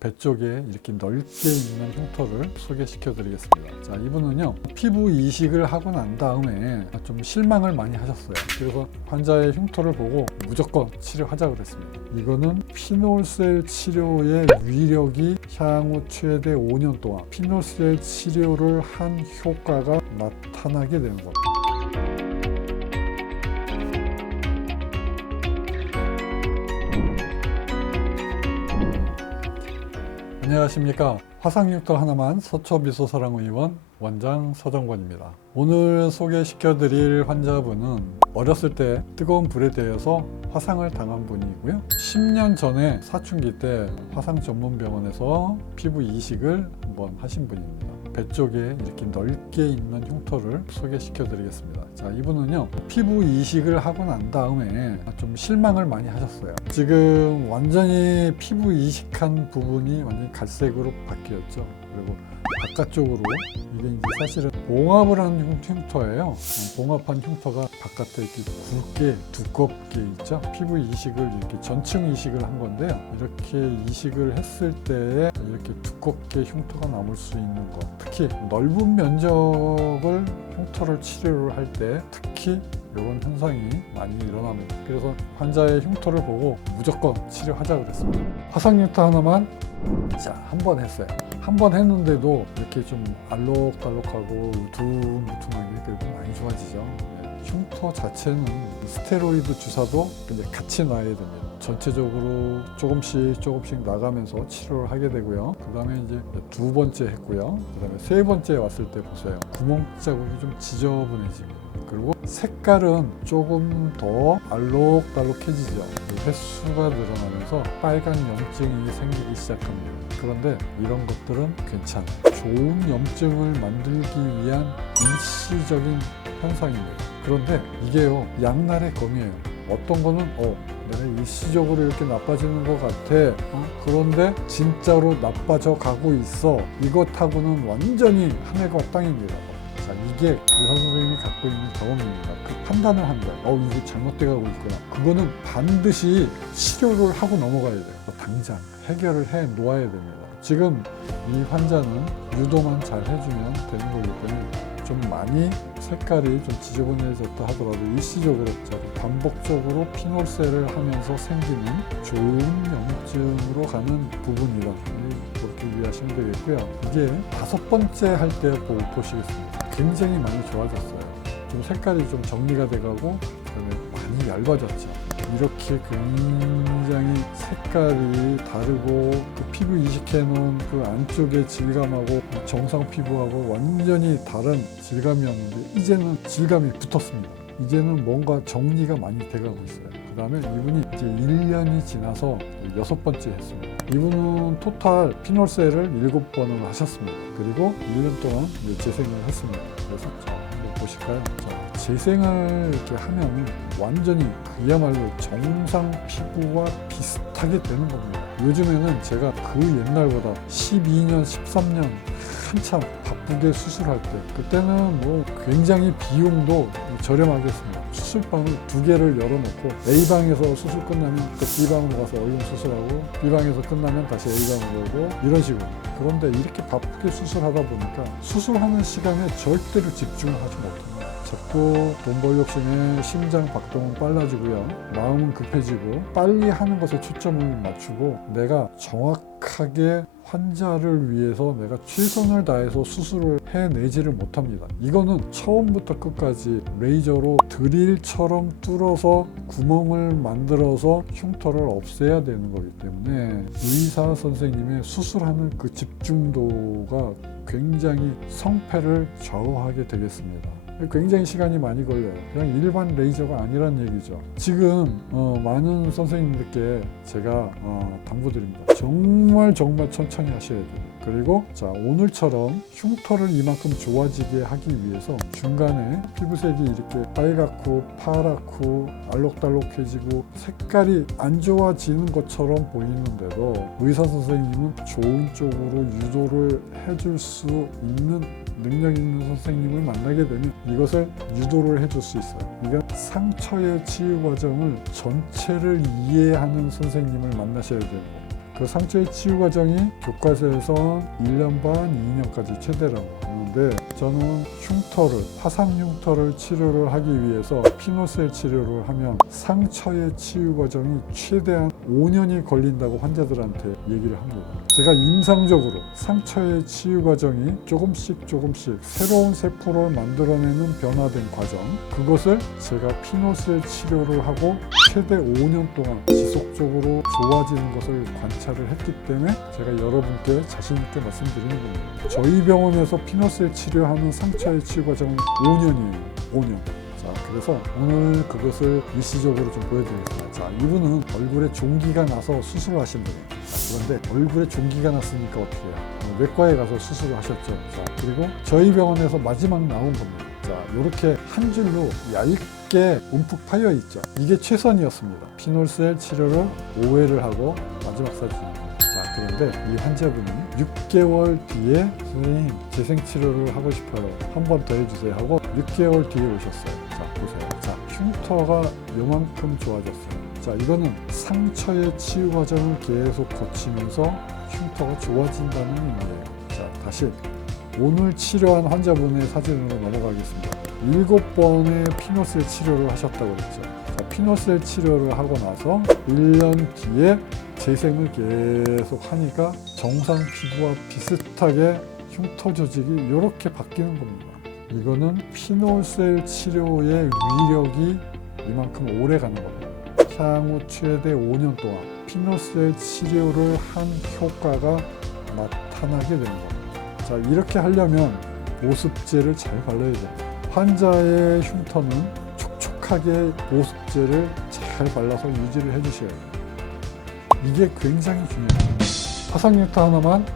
배 쪽에 이렇게 넓게 있는 흉터를 소개시켜 드리겠습니다. 자, 이분은요, 피부 이식을 하고 난 다음에 좀 실망을 많이 하셨어요. 그래서 환자의 흉터를 보고 무조건 치료하자 그랬습니다. 이거는 피놀셀 치료의 위력이 향후 최대 5년 동안 피놀셀 치료를 한 효과가 나타나게 되는 겁니다. 안녕하십니까. 화상흉터 하나만 서초미소사랑의원 원장 서정권입니다. 오늘 소개시켜드릴 환자분은 어렸을 때 뜨거운 불에 대해서 화상을 당한 분이고요. 10년 전에 사춘기 때 화상 전문병원에서 피부 이식을 한번 하신 분입니다. 배 쪽에 이렇게 넓게 있는 흉터를 소개시켜 드리겠습니다. 자, 이분은요, 피부 이식을 하고 난 다음에 좀 실망을 많이 하셨어요. 지금 완전히 피부 이식한 부분이 완전히 갈색으로 바뀌었죠. 그리고 바깥쪽으로 이게 이제 사실은 봉합을 한 흉터예요. 봉합한 흉터가 바깥에 이렇게 굵게 두껍게 있죠. 피부 이식을 이렇게 전층 이식을 한 건데요. 이렇게 이식을 했을 때 이렇게 두껍게 흉터가 남을 수 있는 것, 특히 넓은 면적을 흉터를 치료를 할 때 특히 이런 현상이 많이 일어납니다. 그래서 환자의 흉터를 보고 무조건 치료하자 그랬습니다. 화상 흉터 하나만 한 번 했어요. 한 번 했는데도 이렇게 좀 알록달록하고 우퉁우퉁하게 그래도 많이 좋아지죠. 흉터 자체는 스테로이드 주사도 이제 같이 놔야 됩니다. 전체적으로 조금씩 나가면서 치료를 하게 되고요. 그 다음에 이제 두 번째 했고요. 그 다음에 세 번째 왔을 때 보세요. 구멍 자국이 좀 지저분해집니다. 그리고 색깔은 조금 더 알록달록해지죠. 횟수가 늘어나면서 빨간 염증이 생기기 시작합니다. 그런데 이런 것들은 괜찮아요. 좋은 염증을 만들기 위한 일시적인 현상입니다. 그런데 이게요, 양날의 검이에요. 어떤 거는 내가 일시적으로 이렇게 나빠지는 것 같아. 그런데 진짜로 나빠져 가고 있어. 이것하고는 완전히 하늘과 땅입니다. 자, 이게 의사 선생님이 갖고 있는 경험입니다. 그 판단을 한 거예요. 이게 잘못돼 가고 있구나. 그거는 반드시 치료를 하고 넘어가야 돼요. 당장 해결을 해 놓아야 됩니다. 지금 이 환자는 유도만 잘 해주면 되는 거기 때문에 좀 많이 색깔이 좀 지저분해졌다 하더라도 일시적으로 반복적으로 피놀셀을 하면서 생기는 좋은 염증으로 가는 부분이다. 그렇게 이해하시면 되겠고요. 이게 5번째 할 때 보시겠습니다. 굉장히 많이 좋아졌어요. 좀 색깔이 좀 정리가 돼가고 그다음에 많이 얇아졌죠. 이렇게 굉장히 색깔이 다르고 그 피부 이식해 놓은 그 안쪽의 질감하고 정상 피부하고 완전히 다른 질감이었는데 이제는 질감이 붙었습니다. 이제는 뭔가 정리가 많이 돼가고 있어요. 그 다음에 이분이 이제 1년이 지나서 6번째 했습니다. 이분은 토탈 피놀셀을 7번을 하셨습니다. 그리고 1년 동안 재생을 했습니다. 그래서 한번 보실까요? 재생을 이렇게 하면 완전히 그야말로 정상 피부와 비슷하게 되는 겁니다. 요즘에는 제가 그 옛날보다 12년, 13년 한참 바쁘게 수술할 때 그때는 뭐 굉장히 비용도 저렴하게 했습니다. 수술방을 2개를 열어놓고 A방에서 수술 끝나면 또 B방으로 가서 얼른 수술하고 B방에서 끝나면 다시 A방으로 오고 이런 식으로. 그런데 이렇게 바쁘게 수술하다 보니까 수술하는 시간에 절대로 집중을 하지 못합니다. 자꾸 돈 벌 욕심에 심장 박동은 빨라지고요. 마음은 급해지고 빨리 하는 것에 초점을 맞추고 내가 정확하게 환자를 위해서 내가 최선을 다해서 수술을 해내지를 못합니다. 이거는 처음부터 끝까지 레이저로 드릴처럼 뚫어서 구멍을 만들어서 흉터를 없애야 되는 거기 때문에 의사 선생님의 수술하는 그 집중도가 굉장히 성패를 좌우하게 되겠습니다. 굉장히 시간이 많이 걸려요. 그냥 일반 레이저가 아니란 얘기죠. 지금 많은 선생님들께 제가 당부드립니다. 정말 천천히 하셔야 돼요. 그리고 오늘처럼 흉터를 이만큼 좋아지게 하기 위해서 중간에 피부색이 이렇게 빨갛고 파랗고 알록달록해지고 색깔이 안 좋아지는 것처럼 보이는데도 의사 선생님은 좋은 쪽으로 유도를 해줄 수 있는 능력 있는 선생님을 만나게 되면 이것을 유도를 해줄 수 있어요. 이건 상처의 치유 과정을 전체를 이해하는 선생님을 만나셔야 되는 겁니다. 그 상처의 치유 과정이 교과서에서 1년 반, 2년까지 최대라고 하는데 저는 흉터를, 화상 흉터를 치료를 하기 위해서 피노셀 치료를 하면 상처의 치유 과정이 최대한 5년이 걸린다고 환자들한테 얘기를 합니다. 제가 임상적으로 상처의 치유 과정이 조금씩 새로운 세포를 만들어내는 변화된 과정, 그것을 제가 피노셀 치료를 하고 최대 5년 동안 지속적으로 좋아지는 것을 관찰을 했기 때문에 제가 여러분께 자신 있게 말씀드리는 겁니다. 저희 병원에서 피노셀 치료하는 상처의 치유 과정은 5년이에요. 5년. 자, 그래서 오늘 그것을 일시적으로 좀 보여드리겠습니다. 자, 이분은 얼굴에 종기가 나서 수술을 하신 분이에요. 자, 그런데 얼굴에 종기가 났으니까 어떻게 해요? 외과에 가서 수술을 하셨죠. 자, 그리고 저희 병원에서 마지막 나온 겁니다. 자, 이렇게 한 줄로 얇게 움푹 파여 있죠. 이게 최선이었습니다. 피노셀 치료를 5회를 하고 마지막 사진입니다. 자, 그런데 이 환자분이 6개월 뒤에 선생님 재생치료를 하고 싶어요. 한 번 더 해주세요 하고 6개월 뒤에 오셨어요. 자, 보세요. 자, 흉터가 요만큼 좋아졌어요. 자, 이거는 상처의 치유 과정을 계속 거치면서 흉터가 좋아진다는 의미예요. 자, 다시 오늘 치료한 환자분의 사진으로 넘어가겠습니다. 7번의 피노셀 치료를 하셨다고 그랬죠. 자, 피노셀 치료를 하고 나서 1년 뒤에 재생을 계속 하니까 정상 피부와 비슷하게 흉터 조직이 이렇게 바뀌는 겁니다. 이거는 피노셀 치료의 위력이 이만큼 오래 가는 겁니다. 향후 최대 5년 동안 피노셀 치료를 한 효과가 나타나게 되는 겁니다. 자, 이렇게 하려면 보습제를 잘 발라야 됩니다. 환자의 흉터는 촉촉하게 보습제를 잘 발라서 유지를 해주셔야 돼요. 이게 굉장히 중요합니다. 화상 흉터 하나만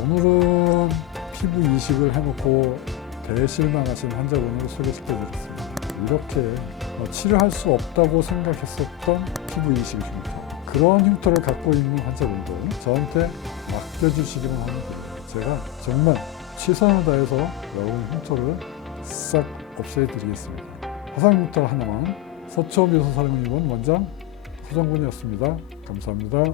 오늘은 피부 이식을 해놓고 대실망하신 환자분을 소개시켜드렸습니다. 이렇게 치료할 수 없다고 생각했었던 피부 이식 흉터, 그런 흉터를 갖고 있는 환자분들 저한테 맡겨주시기만 하면 돼요. 제가 정말 최선을 다해서 여러분 흉터를 싹 없애드리겠습니다. 화상 흉터 하나만 서초미소사랑의원 원장 서정권이었습니다. 감사합니다.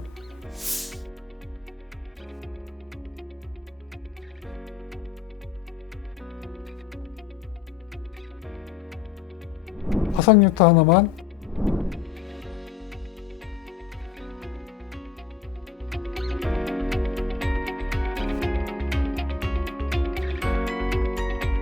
화상 흉터 하나만